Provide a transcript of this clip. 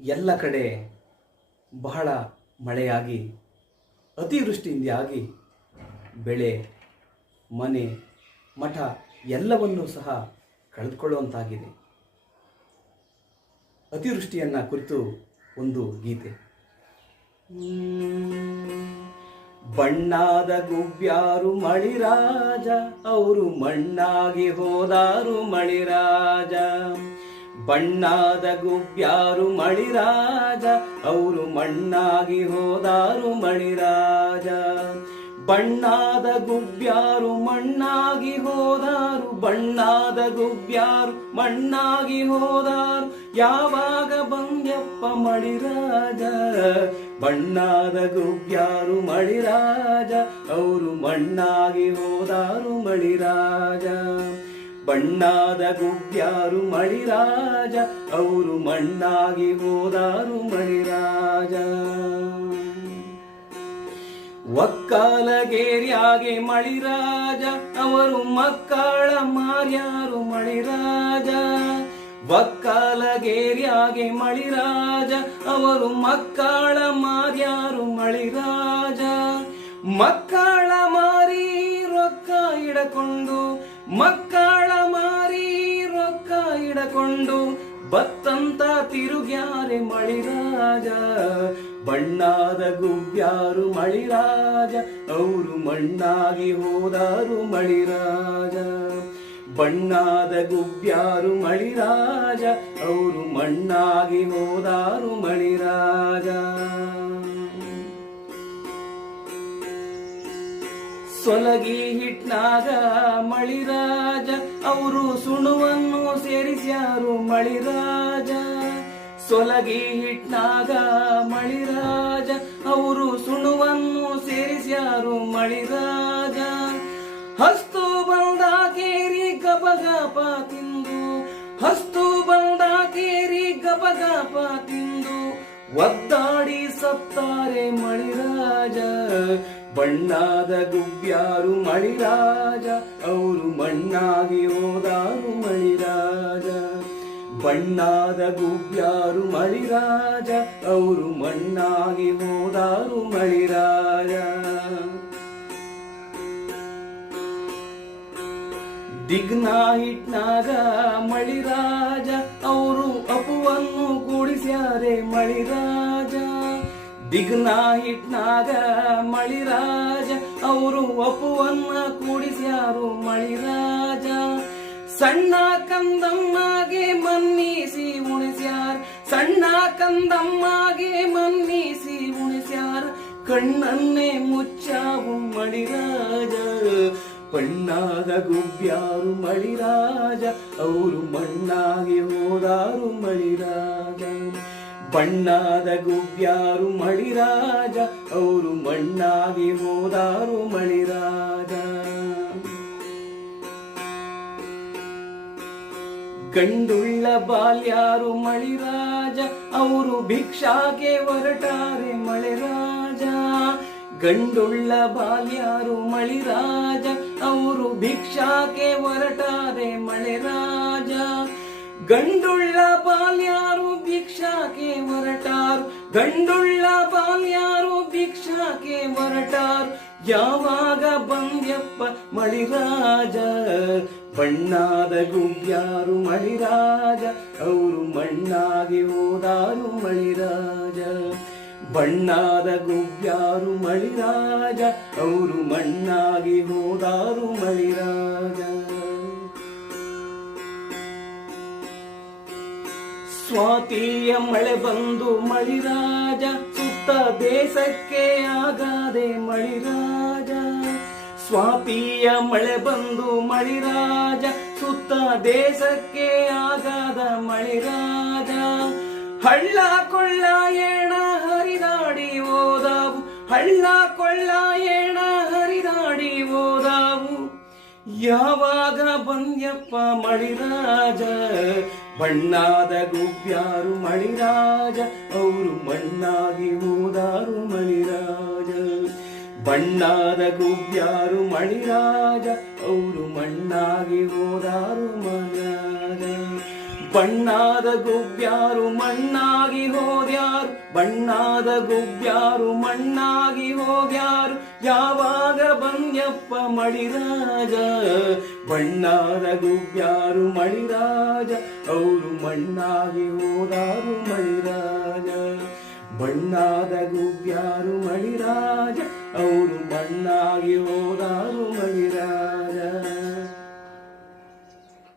ಎಲ್ಲ ಕಡೆ ಬಹಳ ಮಳೆಯಾಗಿ ಅತಿವೃಷ್ಟಿಯಿಂದಾಗಿ ಬೆಳೆ ಮನೆ ಮಠ ಎಲ್ಲವನ್ನೂ ಸಹ ಕಳೆದುಕೊಳ್ಳುವಂತಾಗಿದೆ. ಅತಿವೃಷ್ಟಿಯನ್ನು ಕುರಿತು ಒಂದು ಗೀತೆ. ಬಣ್ಣಾದ ಗುಬ್ಬ್ಯಾರು ಮಳಿರಾಜ, ಅವರು ಮಣ್ಣಾಗಿ ಹೋದಾರು ಮಳಿರಾಜ. ಬಣ್ಣಾದ ಗುಬ್ಬ್ಯಾರು ಮಳಿರಾಜ, ಅವರು ಮಣ್ಣಾಗಿ ಹೋದಾರು ಮಳಿರಾಜ. ಬಣ್ಣಾದ ಗುಬ್ಬ್ಯಾರು ಮಣ್ಣಾಗಿ ಹೋದಾರು, ಬಣ್ಣಾದ ಗುಬ್ಬ್ಯಾರು ಮಣ್ಣಾಗಿ ಹೋದಾರು, ಯಾವಾಗ ಬಂದ್ಯಪ್ಪ ಮಳಿರಾಜ. ಬಣ್ಣಾದ ಗುಬ್ಬ್ಯಾರು ಮಳಿರಾಜ, ಅವರು ಮಣ್ಣಾಗಿ ಹೋದಾರು ಮಳಿರಾಜ. ಬಣ್ಣಾದ ಗುಬ್ಬ್ಯಾರು ಮಳಿರಾಜ, ಅವರು ಮಣ್ಣಾಗಿ ಹೋದಾರು ಮಳಿರಾಜ. ಒಕ್ಕಲಗೇರಿಯಾಗೆ ಮಳಿರಾಜ, ಅವರು ಮಕ್ಕಳ ಮಾರ್ಯಾರು ಮಳಿರಾಜ. ಒಕ್ಕಲಗೇರಿಯಾಗೆ ಮಳಿರಾಜ, ಅವರು ಮಕ್ಕಳ ಮಾರ್ಯಾರು ಮಳಿರಾಜ. ಮಕ್ಕಳ ಮಾರಿ ರೊಕ್ಕ ಹಿಡಕೊಂಡು, ಮಕ್ಕಳ ಮಾರಿ ರೊಕ್ಕ ಹಿಡಕೊಂಡು ಬತ್ತಂತ ತಿರುಗ್ಯಾರೆ ಮಳಿರಾಜ. ಬಣ್ಣಾದ ಗುಬ್ಬ್ಯಾರು ಮಳಿರಾಜ, ಅವರು ಮಣ್ಣಾಗಿ ಹೋದಾರು ಮಳಿರಾಜ. ಬಣ್ಣಾದ ಗುಬ್ಬ್ಯಾರು ಮಳಿರಾಜ, ಅವರು ಮಣ್ಣಾಗಿ ಹೋದಾರು ಮಳಿರಾಜ. ಸೊಲಗಿ ಹಿಟ್ನಾಗ ಮಳಿರಾಜ, ಅವರು ಸುಣುವನ್ನು ಸೇರಿಸ್ಯಾರು ಮಳಿರಾಜ. ಸೊಲಗಿ ಹಿಟ್ನಾಗ ಮಳಿರಾಜ, ಅವರು ಸುಣುವನ್ನು ಸೇರಿಸ್ಯಾರು ಮಳಿರಾಜ. ಹಸ್ತು ಬಂದ ಕೇರಿ ಗಬಗಪ ತಿಂದು, ಹಸ್ತು ಬಂದ ಕೇರಿ ಗಬಗಪ ತಿಂದು ಒದ್ದಾಡಿ ಸತ್ತಾರೆ ಮಳಿರಾಜ. ಬಣ್ಣಾದ ಗುಬ್ಬ್ಯಾರು ಮಳಿರಾಜ, ಅವರು ಮಣ್ಣಾಗಿ ಹೋದಾರು ಮಳಿರಾಜ. ಬಣ್ಣಾದ ಗುಬ್ಬ್ಯಾರು ಮಳಿರಾಜ, ಅವರು ಮಣ್ಣಾಗಿ ಹೋದಾರು ಮಳಿರಾಜ. ದಿಗ್ನ ಹಿಟ್ನಾಗ ಮಳಿರಾಜ, ಅವರು ಅಪುವನ್ನು ಕೂಡಿಸ್ಯಾರೆ ಮಳಿರಾಜ. ದಿಗ್ನ ಹಿಟ್ನಾಗ ಮಳಿರಾಜ, ಅವರು ಅಪುವನ್ನ ಕೂಡಿಸ್ಯಾರು ಮಳಿರಾಜ. ಸಣ್ಣ ಕಂದಮ್ಮಗೆ ಮನ್ನಿಸಿ ಉಣಿಸ್ಯಾರ, ಸಣ್ಣ ಕಂದಮ್ಮಗೆ ಮನ್ನಿಸಿ ಉಣಿಸ್ಯಾರ, ಕಣ್ಣನ್ನೇ ಮುಚ್ಚಾವು ಮಳಿರಾಜ. ಬಣ್ಣಾದ ಗುಬ್ಬ್ಯಾರು ಮಳಿರಾಜ, ಅವರು ಮಣ್ಣಾಗಿ ಹೋದಾರು ಮಳಿರಾಜ. ಬಣ್ಣಾದ ಗುಬ್ಬ್ಯಾರು ಮಳಿರಾಜ, ಅವರು ಮಣ್ಣಾಗಿ ಹೋದಾರು ಮಳಿರಾಜ. ಗಂಡುಳ್ಳ ಬಾಲ್ಯಾರು ಮಳಿರಾಜ, ಅವರು ಭಿಕ್ಷಾಗೆ ಹೊರಟಾರೆ ಮಳಿರಾಜ. ಗಂಡುಳ್ಳ ಬಾಲ್ಯಾರು ಮಳಿರಾಜ, ಅವರು ಭಿಕ್ಷಾಗೆ ಹೊರಟಾರೆ ಮಳಿರಾಜ. ಗಂಡುಳ್ಳ ಬಾಲ್ಯಾರು ಭಿಕ್ಷಾಕೆ ಹೊರಟಾರು, ಗಂಡುಳ್ಳ ಬಾಲ್ಯಾರು ಭಿಕ್ಷಾಕೆ ಹೊರಟಾರು, ಯಾವಾಗ ಬಂದ್ಯಪ್ಪ ಮಳಿರಾಜ. ಬಣ್ಣಾದ ಗುಬ್ಬ್ಯಾರು ಮಳಿರಾಜ, ಅವರು ಮಣ್ಣಾಗಿ ಹೋದಾರು ಮಳಿರಾಜ. ಬಣ್ಣಾದ ಗುಬ್ಬ್ಯಾರು ಮಳಿರಾಜ, ಅವರು ಮಣ್ಣಾಗಿ ಹೋದಾರು ಮಳಿರಾಜ. ಸ್ವಾತಿಯ ಮಳೆ ಬಂದು ಮಳಿರಾಜ, ಸುತ್ತ ದೇಶಕ್ಕೆ ಆಗದೆ ಮಳಿರಾಜ. ಸ್ವಾತಿಯ ಮಳೆ ಬಂದು ಮಳಿರಾಜ, ಸುತ್ತ ದೇಶಕ್ಕೆ ಆಗದ ಮಳಿರಾಜ. ಹಳ್ಳ ಕೊಳ್ಳ ಏಣ ಹರಿದಾಡಿ ಹೋದವು, ಹಳ್ಳ ಕೊಳ್ಳ ಏಣ ಹರಿದಾಡಿ ಹೋದವು, ಯಾವಾಗ ಬಂದ್ಯಪ್ಪ ಮಳಿರಾಜ. ಬಣ್ಣಾದ ಗುಬ್ಬ್ಯಾರು ಮಳಿರಾಜ, ಅವರು ಮಣ್ಣಾಗಿ ಹೋದಾರು ಮಳಿರಾಜ. ಬಣ್ಣಾದ ಗುಬ್ಬ್ಯಾರು ಮಳಿರಾಜ, ಅವರು ಮಣ್ಣಾಗಿ ಹೋದಾರು ಮಳಿರಾಜ. ಬಣ್ಣಾದ ಗುಬ್ಬ್ಯಾರು ಮಣ್ಣಾಗಿ ಮಣ್ಣಾಗಿ ಹೋದ್ಯಾರು ಬಣ್ಣಾದ ಗುಬ್ಬ್ಯಾರು ಮಣ್ಣಾಗಿ ಹೋಗ್ಯಾರು ಯಾವಾಗ ಬಂದ್ಯಪ್ಪ ಮಳಿರಾಜ ಬಣ್ಣಾದ ಗುಬ್ಬ್ಯಾರು ಮಳಿರಾಜ ಅವರು ಮಣ್ಣಾಗಿ ಹೋದಾರು ಮಳಿರಾಜ ಬಣ್ಣಾದ ಗುಬ್ಬ್ಯಾರು ಮಳಿರಾಜ ಅವರು ಮಣ್ಣಾಗಿ ಹೋದಾರು